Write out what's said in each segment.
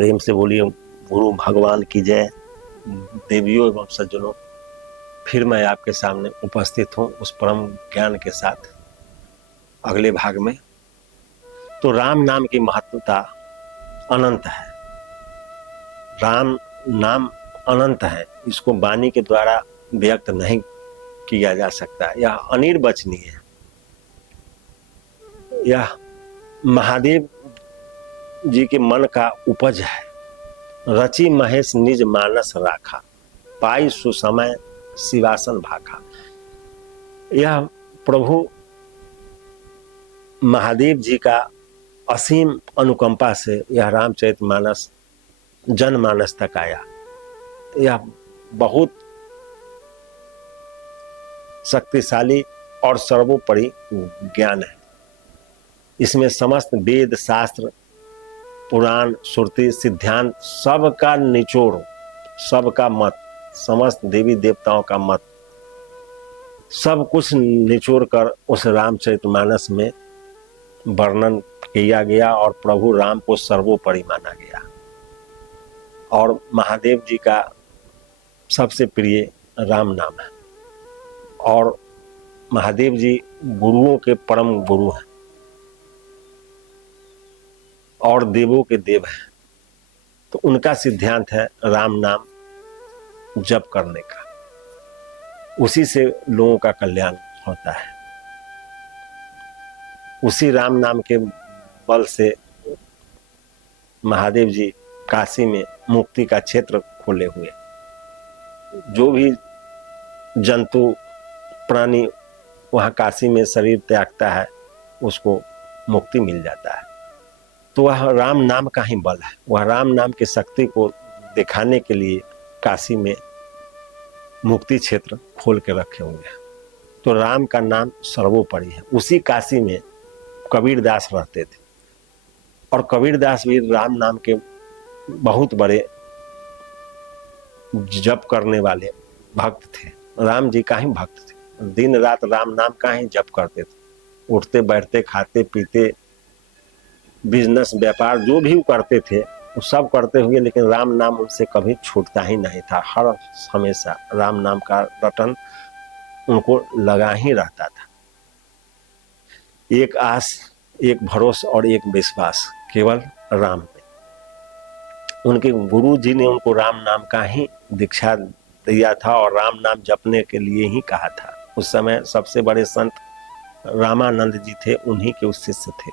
प्रेम से बोलिए गुरु भगवान की जय। देवियों एवं सज्जनों, फिर मैं आपके सामने उपस्थित हूँ उस परम ज्ञान के साथ अगले भाग में। तो राम नाम की महत्वता अनंत है। राम नाम अनंत है, इसको वाणी के द्वारा व्यक्त नहीं किया जा सकता। यह अनिर्वचनीय है। यह महादेव जी के मन का उपज है। रचि महेश निज मानस राखा, पाई सुसमय शिवासन भाखा। यह प्रभु महादेव जी का असीम अनुकंपा से यह रामचरितमानस जनमानस तक आया। यह बहुत शक्तिशाली और सर्वोपरि ज्ञान है। इसमें समस्त वेद शास्त्र पुराण श्रुति सिद्धांत सबका निचोड़, सबका मत, समस्त देवी देवताओं का मत, सब कुछ निचोड़ कर उस रामचरितमानस में वर्णन किया गया और प्रभु राम को सर्वोपरि माना गया। और महादेव जी का सबसे प्रिय राम नाम है। और महादेव जी गुरुओं के परम गुरु हैं और देवों के देव हैं। तो उनका सिद्धांत है राम नाम जप करने का, उसी से लोगों का कल्याण होता है। उसी राम नाम के बल से महादेव जी काशी में मुक्ति का क्षेत्र खोले हुए। जो भी जंतु प्राणी वहाँ काशी में शरीर त्यागता है उसको मुक्ति मिल जाता है। तो वह राम नाम का ही बल है। वह राम नाम की शक्ति को दिखाने के लिए काशी में मुक्ति क्षेत्र खोल के रखे हुए हैं। तो राम का नाम सर्वोपरि है। उसी काशी में कबीरदास रहते थे और कबीरदास भी राम नाम के बहुत बड़े जप करने वाले भक्त थे। राम जी का ही भक्त थे। दिन रात राम नाम का ही जप करते थे। उठते बैठते खाते पीते बिजनेस व्यापार जो भी करते थे वो सब करते हुए, लेकिन राम नाम उनसे कभी छूटता ही नहीं था। हर हमेशा राम नाम का रटन उनको लगा ही रहता था। एक आस, एक भरोसा और एक विश्वास केवल राम पे। उनके गुरु जी ने उनको राम नाम का ही दीक्षा दिया था और राम नाम जपने के लिए ही कहा था। उस समय सबसे बड़े संत रामानंद जी थे, उन्हीं के उस शिष्य थे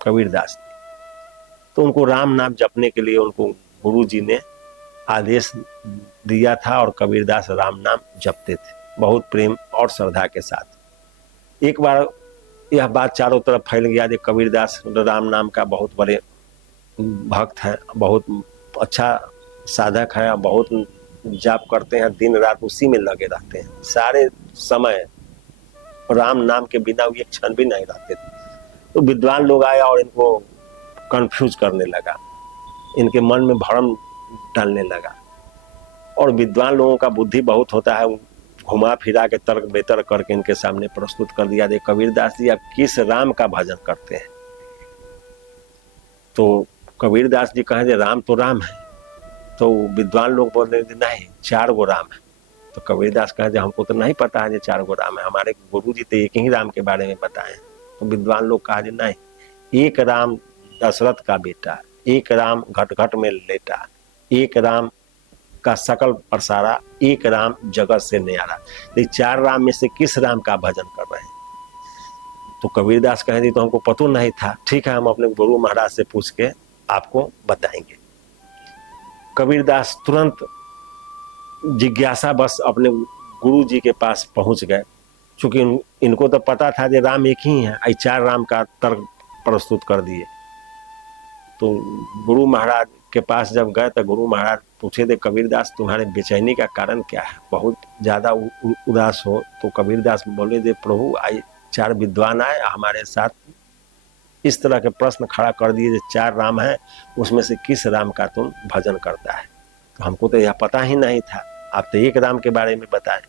कबीरदास जी। तो उनको राम नाम जपने के लिए उनको गुरु जी ने आदेश दिया था और कबीरदास राम नाम जपते थे बहुत प्रेम और श्रद्धा के साथ। एक बार यह बात चारों तरफ फैल गया कि कबीरदास राम नाम का बहुत बड़े भक्त है, बहुत अच्छा साधक है, बहुत जाप करते हैं, दिन रात उसी में लगे रहते हैं, सारे समय राम नाम के बिना एक क्षण भी नहीं रहते थे। तो विद्वान लोग आया और इनको कंफ्यूज करने लगा, इनके मन में भ्रम डालने लगा। और विद्वान लोगों का बुद्धि बहुत होता है, घुमा फिरा के तर्क बेतर्क करके इनके सामने प्रस्तुत कर दिया। दे कबीरदास जी आप किस राम का भजन करते हैं? तो कबीरदास जी कहे राम तो राम है। तो विद्वान लोग बोल रहे नहीं 4 गो राम है। तो कबीरदास कहे हमको तो नहीं पता है 4 गो राम है, हमारे गुरु जी तो एक ही राम के बारे में बताए। तो विद्वान लोग कहा नहीं, एक राम दशरथ का बेटा, एक राम घट घट में लेटा, एक राम का सकल प्रसारा, एक राम जगत से न्यारा। तो 4 राम में से किस राम का भजन कर रहे हैं? तो कबीरदास कहे दी तो हमको पता नहीं था। ठीक है, हम अपने गुरु महाराज से पूछ के आपको बताएंगे। कबीरदास तुरंत जिज्ञासा बस अपने गुरु जी के पास पहुंच गए, क्योंकि इनको तो पता था कि राम एक ही है, 4 राम का तर्क प्रस्तुत कर दिए। तो गुरु महाराज के पास जब गए तो गुरु महाराज पूछे थे कबीरदास तुम्हारे बेचैनी का कारण क्या है, बहुत ज्यादा उदास हो? तो कबीरदास बोले थे प्रभु 4 विद्वान आए हमारे साथ, इस तरह के प्रश्न खड़ा कर दिए जो 4 राम है, उसमें से किस राम का तुम भजन करता है? तो हमको तो यह पता ही नहीं था, आप तो एक राम के बारे में बताएं।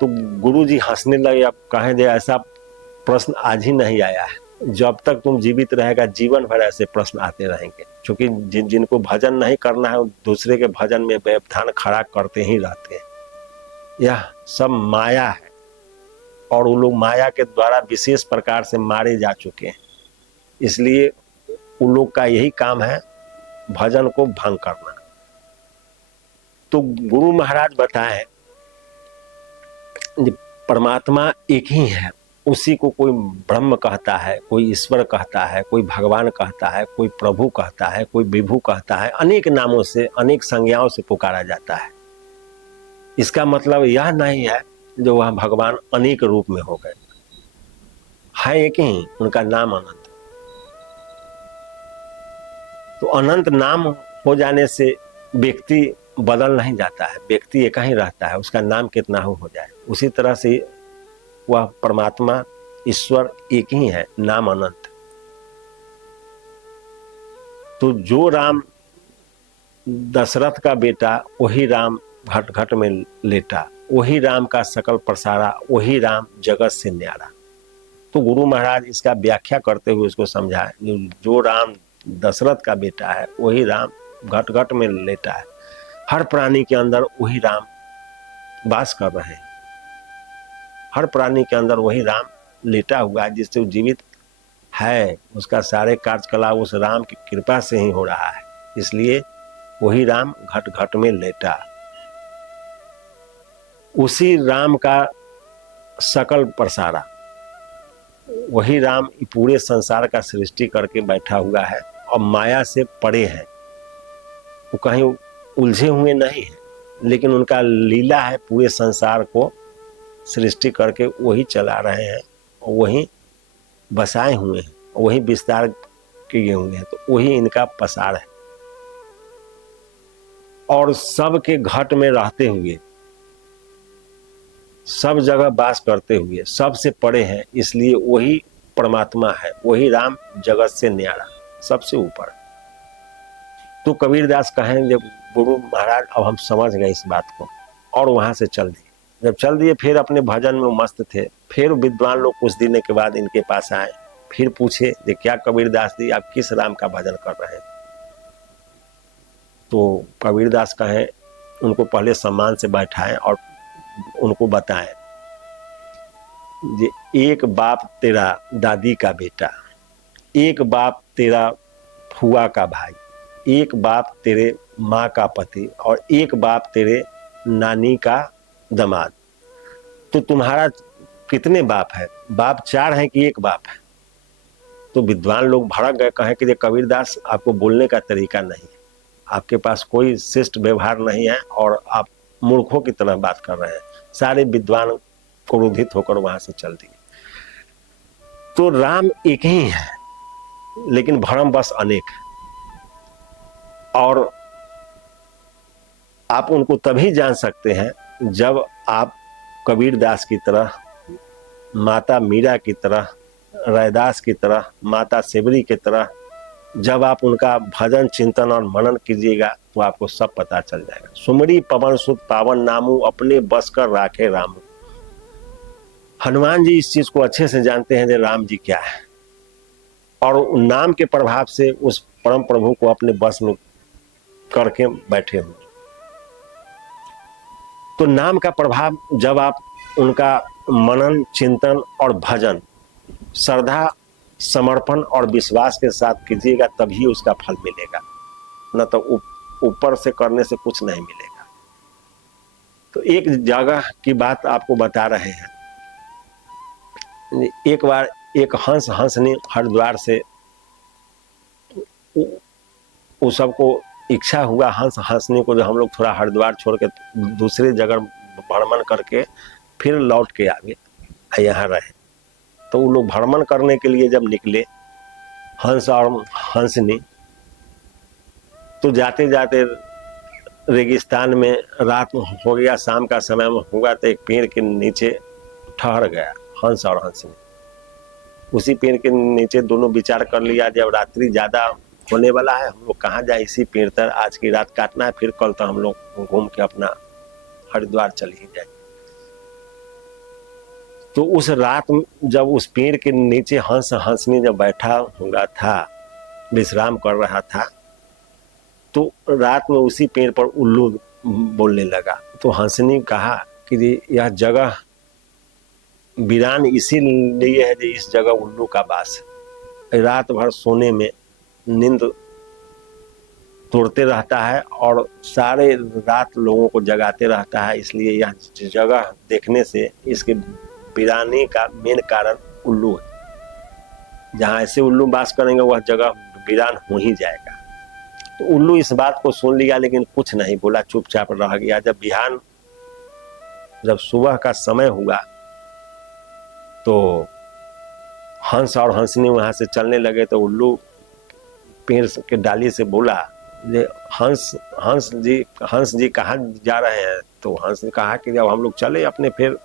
तो गुरु जी हंसने लगे। अब कहें दे ऐसा प्रश्न आज ही नहीं आया है, जब तक तुम जीवित रहेगा जीवन भर ऐसे प्रश्न आते रहेंगे, क्योंकि जिनको भजन नहीं करना है दूसरे के भजन में व्यवधान खड़ा करते ही रहते हैं। यह सब माया है और वो लोग माया के द्वारा विशेष प्रकार से मारे जा चुके हैं, इसलिए उन लोग का यही काम है भजन को भंग करना। तो गुरु महाराज बताएं परमात्मा एक ही है, उसी को कोई ब्रह्म कहता है, कोई ईश्वर कहता है, कोई भगवान कहता है, कोई प्रभु कहता है, कोई विभु कहता है, अनेक नामों से अनेक संज्ञाओं से पुकारा जाता है। इसका मतलब यह नहीं है जो वह भगवान अनेक रूप में हो गए, है एक ही, उनका नाम अनंत। तो अनंत नाम हो जाने से व्यक्ति बदल नहीं जाता है, व्यक्ति एक ही रहता है, उसका नाम कितना हो जाए। उसी तरह से वह परमात्मा ईश्वर एक ही है, नाम अनंत। तो जो राम दशरथ का बेटा, वही राम घट घट में लेटा, वही राम का सकल प्रसारा, वही राम जगत से न्यारा। तो गुरु महाराज इसका व्याख्या करते हुए उसको समझाए, जो राम दशरथ का बेटा है वही राम घट घट में लेटा है, हर प्राणी के अंदर वही राम वास कर रहे हैं, हर प्राणी के अंदर वही राम लेटा हुआ है, जिससे वो जीवित है, उसका सारे कार्यकलाप उस राम की कृपा से ही हो रहा है, इसलिए वही राम घट घट में लेटा। उसी राम का सकल प्रसारा, वही राम पूरे संसार का सृष्टि करके बैठा हुआ है और माया से परे है, वो कहीं उलझे हुए नहीं है, लेकिन उनका लीला है पूरे संसार को सृष्टि करके वही चला रहे हैं, वही बसाए हुए हैं, वही विस्तार किए हुए हैं, तो वही इनका पसार है। और सबके घट में रहते हुए, सब जगह वास करते हुए, सबसे परे हैं, इसलिए वही परमात्मा है, वही राम जगत से न्यारा, सबसे ऊपर। तो कबीरदास कहें जब गुरु महाराज अब हम समझ गए इस बात को, और वहां से चल दिए। जब चल दिए फिर अपने भजन में मस्त थे। फिर विद्वान लोग कुछ दिन के बाद इनके पास आए, फिर पूछे कि क्या कबीरदास जी आप किस राम का भजन कर रहे हैं। तो कबीरदास कहें, उनको पहले सम्मान से बैठाएं और उनको बताएं, जे एक बाप तेरा दादी का बेटा, एक बाप तेरा फुआ का भाई, एक बाप तेरे माँ का पति और एक बाप तेरे नानी का दामाद, तो तुम्हारा कितने बाप है? बाप चार हैं कि एक बाप है? तो विद्वान लोग भड़क गए, कहें कि कबीरदास आपको बोलने का तरीका नहीं है, आपके पास कोई शिष्ट व्यवहार नहीं है और आप मूर्खों की तरह बात कर रहे हैं। सारे विद्वान क्रोधित होकर वहां से चल दिए। तो राम एक ही है, लेकिन भ्रम बस अनेक है, और आप उनको तभी जान सकते हैं जब आप कबीरदास की तरह, माता मीरा की तरह, रैदास की तरह, माता सेवरी की तरह, जब आप उनका भजन चिंतन और मनन कीजिएगा तो आपको सब पता चल जाएगा। सुमरी पवन सुत पावन नामू, अपने बस कर राखे रामू। हनुमान जी इस चीज को अच्छे से जानते हैं कि राम जी क्या है, और नाम के प्रभाव से उस परम प्रभु को अपने बस में करके बैठे हुए। तो नाम का प्रभाव जब आप उनका मनन चिंतन और भजन श्रद्धा समर्पण और विश्वास के साथ कीजिएगा तभी उसका फल मिलेगा, न तो ऊपर से करने से कुछ नहीं मिलेगा। तो एक जगह की बात आपको बता रहे हैं। एक बार एक हंसनी हरिद्वार से, उस सबको इच्छा हुआ हंसने को, जो हम लोग थोड़ा हरिद्वार छोड़ के दूसरे जगह भ्रमण करके फिर लौट के आगे यहाँ रहे। तो वो लोग भ्रमण करने के लिए जब निकले, हंस और हंसनी, तो जाते जाते रेगिस्तान में रात हो गया, शाम का समय हुआ, तो एक पेड़ के नीचे ठहर गया हंस और हंसनी। उसी पेड़ के नीचे दोनों विचार कर लिया, जब रात्रि ज्यादा होने वाला है, हम लोग कहाँ जाए, इसी पेड़ तर आज की रात काटना है, फिर कल तो हम लोग घूम के अपना हरिद्वार चल ही जाए। तो उस रात में जब उस पेड़ के नीचे हंस हंसनी जब बैठा हुआ था, विश्राम कर रहा था, तो रात में उसी पेड़ पर उल्लू बोलने लगा। तो हंसनी कहा कि यह जगह वीरान इसीलिए है कि इस जगह उल्लू का वास है। रात भर सोने में नींद तोड़ते रहता है और सारे रात लोगों को जगाते रहता है, इसलिए यह जगह देखने से इसके वीरानी का मेन कारण उल्लू है। जहाँ ऐसे उल्लू वास करेंगे वह जगह वीरान हो ही जाएगा। तो उल्लू इस बात को सुन लिया लेकिन कुछ नहीं बोला, चुपचाप रह गया। जब सुबह का समय हुआ तो हंस और हंसनी वहां से चलने लगे, तो उल्लू पेड़ के डाली से बोला, हंस जी कहाँ जा रहे हैं? तो हंस ने कहा कि जब हम लोग चले अपने फिर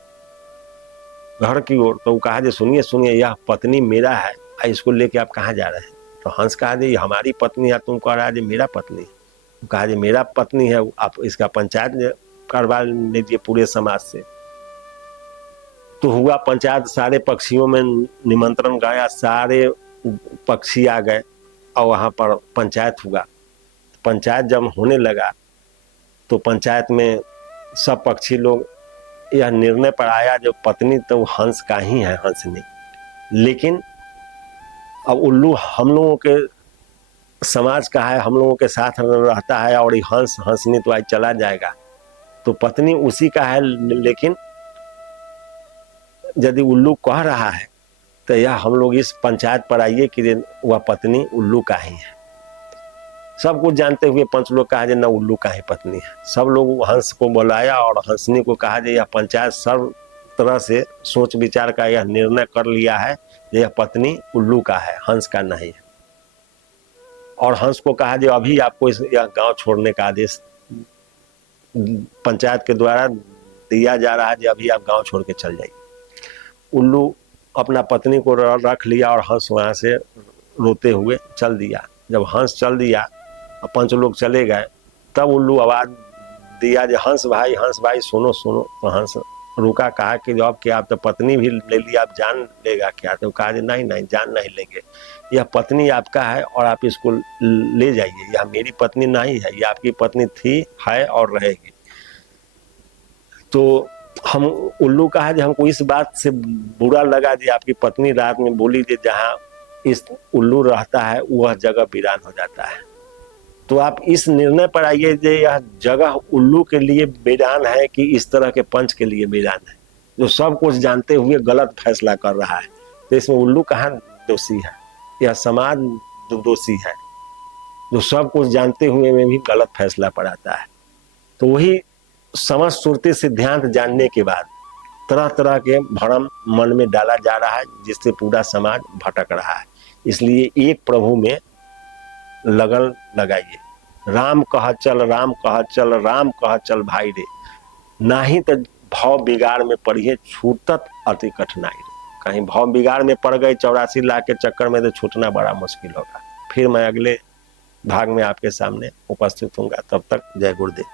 घर की ओर, तो कहा जी सुनिए सुनिए, यह पत्नी मेरा है, इसको लेके आप कहाँ जा रहे हैं? तो हंस कहा जी हमारी पत्नी है, तुम कह रहा है जी मेरा पत्नी है। कहा जी मेरा पत्नी है, आप इसका पंचायत करवा लीजिए पूरे समाज से। तो हुआ पंचायत, सारे पक्षियों में निमंत्रण गया, सारे पक्षी आ गए और वहां पर पंचायत हुआ। पंचायत जब होने लगा तो पंचायत में सब पक्षी लोग यह निर्णय पर आया जो पत्नी तो हंस का ही है, हंसनी, लेकिन अब उल्लू हम लोगों के समाज का है, हम लोगों के साथ रहता है और हंस हंसनी तो आज चला जाएगा, तो पत्नी उसी का है। लेकिन यदि उल्लू कह रहा है तो यह हम लोग इस पंचायत पर आइए कि वह पत्नी उल्लू का ही है। सब कुछ जानते हुए पंच लोग कहा न उल्लू का ही पत्नी है। सब लोग हंस को बुलाया और हंसनी को कहा यह पंचायत सर्व तरह से सोच विचार का यह निर्णय कर लिया है, यह पत्नी उल्लू का है, हंस का नहीं है। और हंस को कहा अभी आपको यह गांव छोड़ने का आदेश पंचायत के द्वारा दिया जा रहा है, अभी आप गांव छोड़ के चल जाइए। उल्लू अपना पत्नी को रख लिया और हंस वहां से रोते हुए चल दिया। जब हंस चल दिया और पंच लोग चले गए, तब उल्लू आवाज दिया हंस भाई सुनो सुनो। तो हंस रुका, कहा कि जब क्या आप तो पत्नी भी ले लिया, आप जान लेगा क्या? तो कहा नहीं जान नहीं लेंगे, यह पत्नी आपका है और आप इसको ले जाइए, यह मेरी पत्नी नहीं है, यह आपकी पत्नी थी, है और रहेगी। तो हम उल्लू कहा हमको इस बात से बुरा लगा जी आपकी पत्नी रात में बोली थी जहाँ इस उल्लू रहता है वह जगह वीरान हो जाता है, तो आप इस निर्णय पर आइए कि यह जगह उल्लू के लिए वीरान है कि इस तरह के पंच के लिए वीरान है जो सब कुछ जानते हुए गलत फैसला कर रहा है। तो इसमें उल्लू कहाँ दोषी है? यह समाज दोषी है जो सब कुछ जानते हुए में भी गलत फैसला पर आता है। तो वही समझ सुरती सिद्धांत जानने के बाद तरह तरह के भ्रम मन में डाला जा रहा है जिससे पूरा समाज भटक रहा है। इसलिए एक प्रभु में लगन लगाइए, राम कह चल राम कह चल राम कह चल भाई रे, नहीं तो भाव बिगाड़ में पड़िए छूटत अति कठिनाई रे। कहीं भाव बिगाड़ में पड़ गए 84 लाख के चक्कर में तो छूटना बड़ा मुश्किल होगा। फिर मैं अगले भाग में आपके सामने उपस्थित होऊंगा, तब तक जय गुरुदेव।